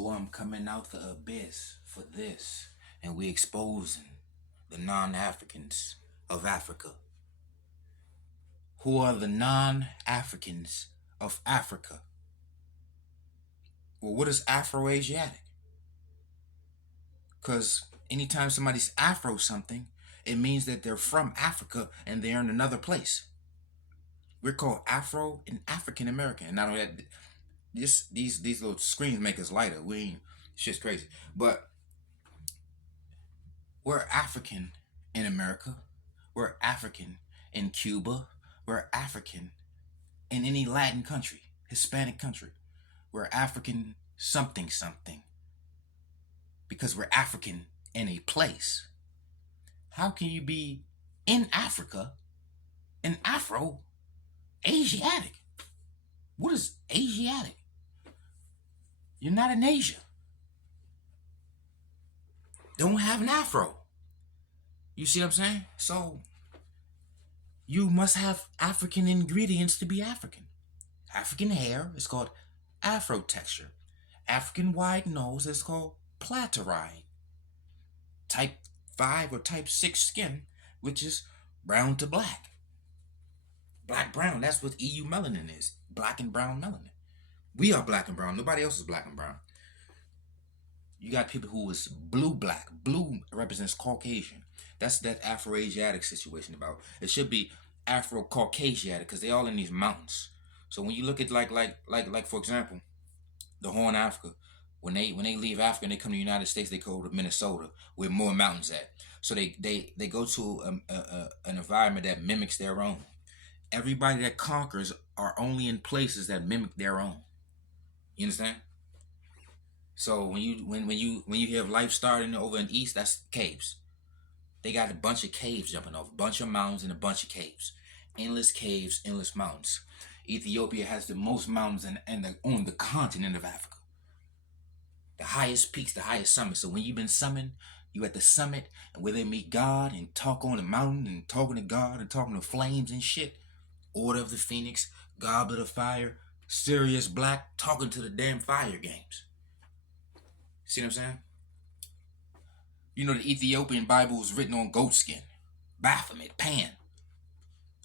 Oh, I'm coming out the abyss for this, and we exposing the non-Africans of Africa. Who are the non-Africans of Africa? Well, what is Afro-asiatic? Because anytime somebody's Afro something, it means that they're from Africa and they're in another place. We're called Afro and African American. And not only that, these little screens make us lighter. We ain't shit's crazy. But we're African in America. We're African in Cuba. We're African in any Latin country, Hispanic country. We're African something something. Because we're African in a place. How can you be in Africa an Afro-asiatic? What is Asiatic? You're not in Asia. Don't have an Afro. You see what I'm saying? So you must have African ingredients to be African. African hair is called Afro texture. African wide nose is called platyrrhine. Type 5 or type 6 skin, which is brown to black. Black brown, that's what EU melanin is. Black and brown melanin. We are black and brown. Nobody else is black and brown. You got people who is blue black. Blue represents Caucasian. That's that Afro-Asiatic situation about. It should be Afro-Caucasiatic because they all in these mountains. So when you look at like for example, the Horn of Africa, when they leave Africa and they come to the United States, they go to Minnesota where more mountains at. So they go to an environment that mimics their own. Everybody that conquers are only in places that mimic their own. You understand? So when you hear of life starting over in East, that's caves. They got a bunch of caves jumping off, a bunch of mountains and a bunch of caves. Endless caves, endless mountains. Ethiopia has the most mountains on the continent of Africa. The highest peaks, the highest summits. So when you've been summoned, you at the summit and where they meet God and talk on the mountain and talking to God and talking to flames and shit. Order of the Phoenix, Goblet of Fire, Sirius Black, talking to the damn fire games. See what I'm saying? You know the Ethiopian Bible was written on goat skin. Baphomet, Pan.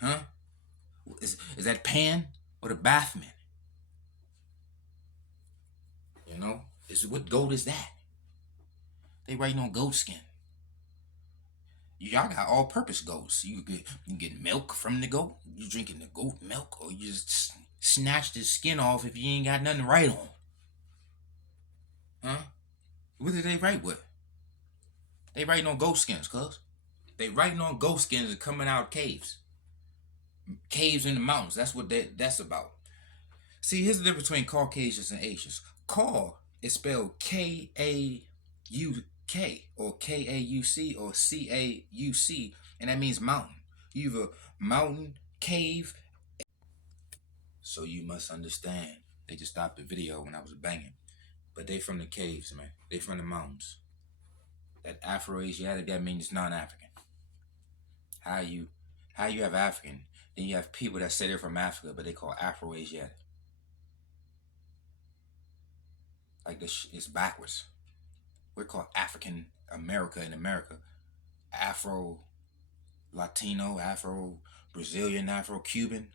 Huh? Is that Pan or the Baphomet? You know? What goat is that? They writing on goat skin. Y'all got all-purpose goats. You get milk from the goat. You drinking the goat milk, or you just snatch the skin off if you ain't got nothing to write on. Huh? What did they write with? They writing on goat skins, cuz. They writing on goat skins and coming out of caves. Caves in the mountains. That's what that's about. See, here's the difference between Caucasians and Asians. Cau is spelled K-A-U-K or K-A-U-C or C-A-U-C, and that means mountain. You have a mountain, cave. So you must understand. They just stopped the video when I was banging. But they from the caves, man. They from the mountains. That Afro-Asiatic, that means non-African. How you have African, then you have people that say they're from Africa, but they call Afro-Asiatic. Like this, it's backwards. We're called African America in America. Afro-Latino, Afro-Brazilian, Afro-Cuban.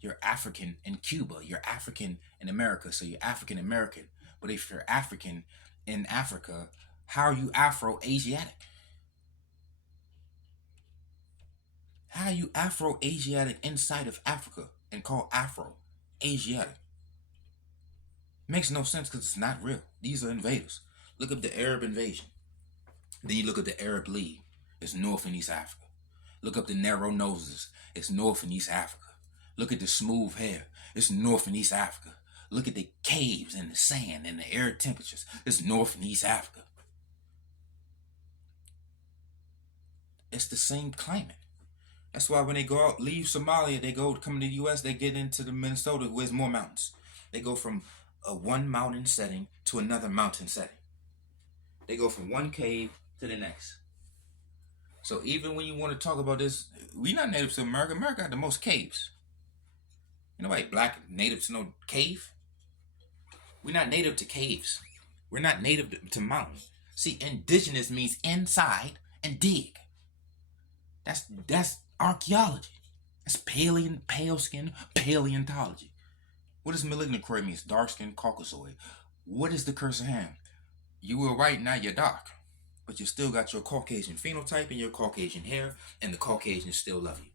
You're African in Cuba. You're African in America, so you're African American. But if you're African in Africa, how are you Afro-Asiatic? How are you Afro-Asiatic inside of Africa and called Afro-Asiatic? Makes no sense because it's not real. These are invaders. Look up the Arab invasion. Then you look at the Arab League. It's North and East Africa. Look up the narrow noses. It's North and East Africa. Look at the smooth hair. It's North and East Africa. Look at the caves and the sand and the air temperatures. It's North and East Africa. It's the same climate. That's why when they go out, leave Somalia, they go come to the U.S., they get into the Minnesota where there's more mountains. They go from one mountain setting to another mountain setting. They go from one cave to the next. So even when you want to talk about this, we not native to America. America got the most caves. Ain't nobody black native to no cave. We're not native to caves. We're not native to mountains. See, indigenous means inside and dig. That's archaeology. That's pale skin paleontology. What does malignant croy mean? Dark skin Caucasoid. What is the curse of Ham? You were white, now you're dark. But you still got your Caucasian phenotype and your Caucasian hair, and the Caucasians still love you.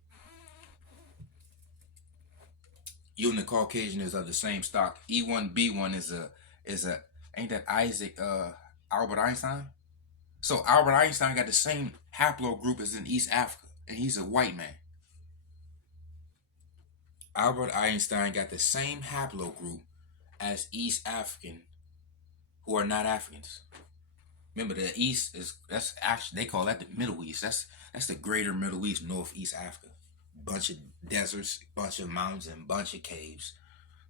You and the Caucasian is of the same stock. E1B1 is a ain't that Isaac Albert Einstein? So Albert Einstein got the same haplogroup as in East Africa, and he's a white man. Albert Einstein got the same haplogroup as East African who are not Africans. Remember, the East that's actually, they call that the Middle East. That's the greater Middle East, Northeast Africa. Bunch of deserts, bunch of mountains, and bunch of caves.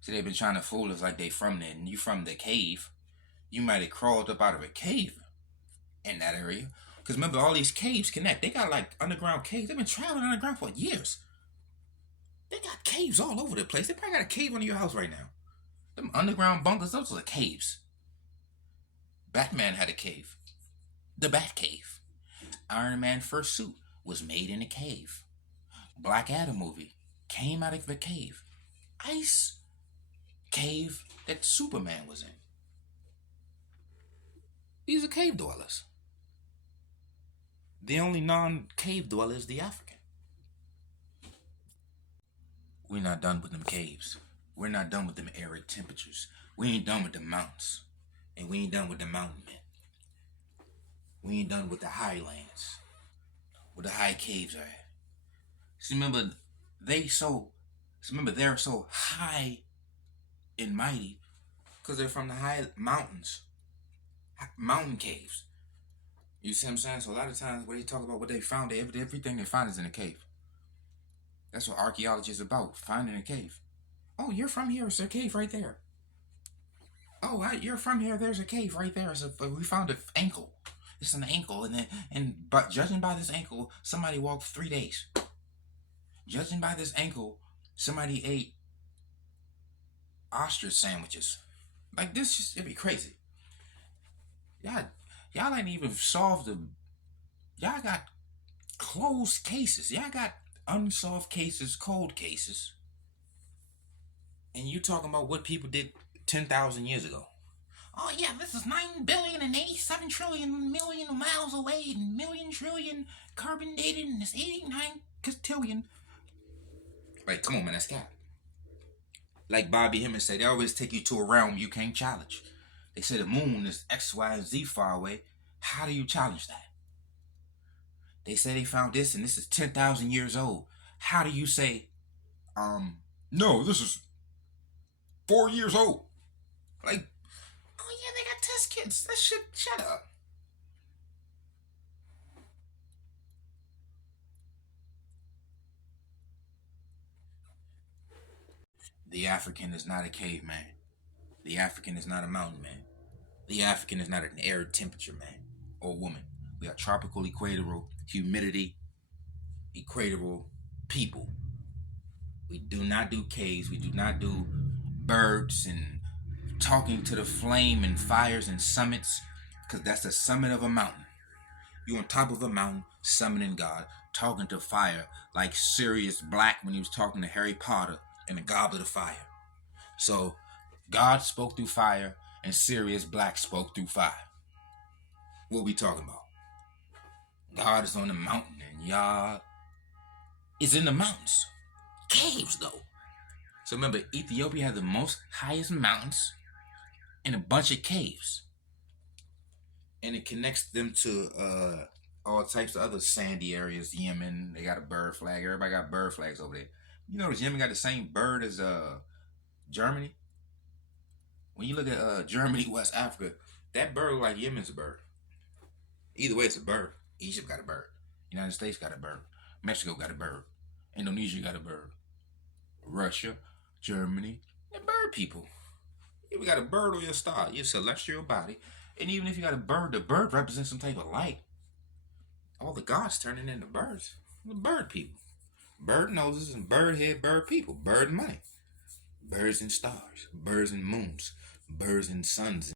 So they've been trying to fool us like they from there. And you from the cave, you might have crawled up out of a cave in that area. Because remember, all these caves connect. They got like underground caves. They've been traveling underground for years. They got caves all over the place. They probably got a cave under your house right now. Them underground bunkers, those are caves. Batman had a cave. The Bat Cave. Iron Man first suit was made in a cave. Black Adam movie came out of a cave. Ice cave that Superman was in. These are cave dwellers. The only non-cave dweller is the African. We're not done with them caves. We're not done with them arid temperatures. We ain't done with the mountains. And we ain't done with the mountain men. We ain't done with the highlands. Where the high caves are at. See, remember, they're so high and mighty because they're from the high mountains. Mountain caves. You see what I'm saying? So a lot of times when they talk about what they found, everything they find is in a cave. That's what archaeology is about, finding a cave. Oh, you're from here, it's a cave right there. Oh, you're from here, there's a cave right there. So we found an ankle. It's an ankle, but judging by this ankle, somebody walked 3 days. Judging by this ankle, somebody ate ostrich sandwiches. Like this, it'd be crazy. Y'all ain't even solved y'all got closed cases. Y'all got unsolved cases, cold cases. And you talking about what people did 10,000 years ago. Oh yeah, this is 9 billion and 87 trillion million miles away and million trillion carbon dated and it's 89 quintillion. Like, come on, man, that's cap. Like Bobby Hemmings said, they always take you to a realm you can't challenge. They say the moon is X, Y, and Z far away. How do you challenge that? They say they found this and this is 10,000 years old. How do you say, no, this is 4 years old? Like, oh yeah, they got test kits. That shit, shut up. The African is not a caveman. The African is not a mountain man. The African is not an arid temperature man or woman. We are tropical, equatorial, humidity, equatorial people. We do not do caves. We do not do birds and talking to the flame and fires and summits, because that's the summit of a mountain. You on top of a mountain, summoning God, talking to fire like Sirius Black when he was talking to Harry Potter in the Goblet of Fire. So God spoke through fire and Sirius Black spoke through fire. What we talking about? God is on the mountain and Yah is in the mountains. Caves though. So remember, Ethiopia has the most highest mountains and a bunch of caves. And it connects them to all types of other sandy areas. Yemen, they got a bird flag. Everybody got bird flags over there. You notice Yemen got the same bird as Germany? When you look at Germany, West Africa, that bird look like Yemen's a bird. Either way, it's a bird. Egypt got a bird. United States got a bird. Mexico got a bird. Indonesia got a bird. Russia, Germany, and bird people. If you got a bird on your star, your celestial body, and even if you got a bird, the bird represents some type of light. All the gods turning into birds. The bird people. Bird noses and bird head, bird people. Bird money. Birds and stars. Birds and moons. Birds and suns.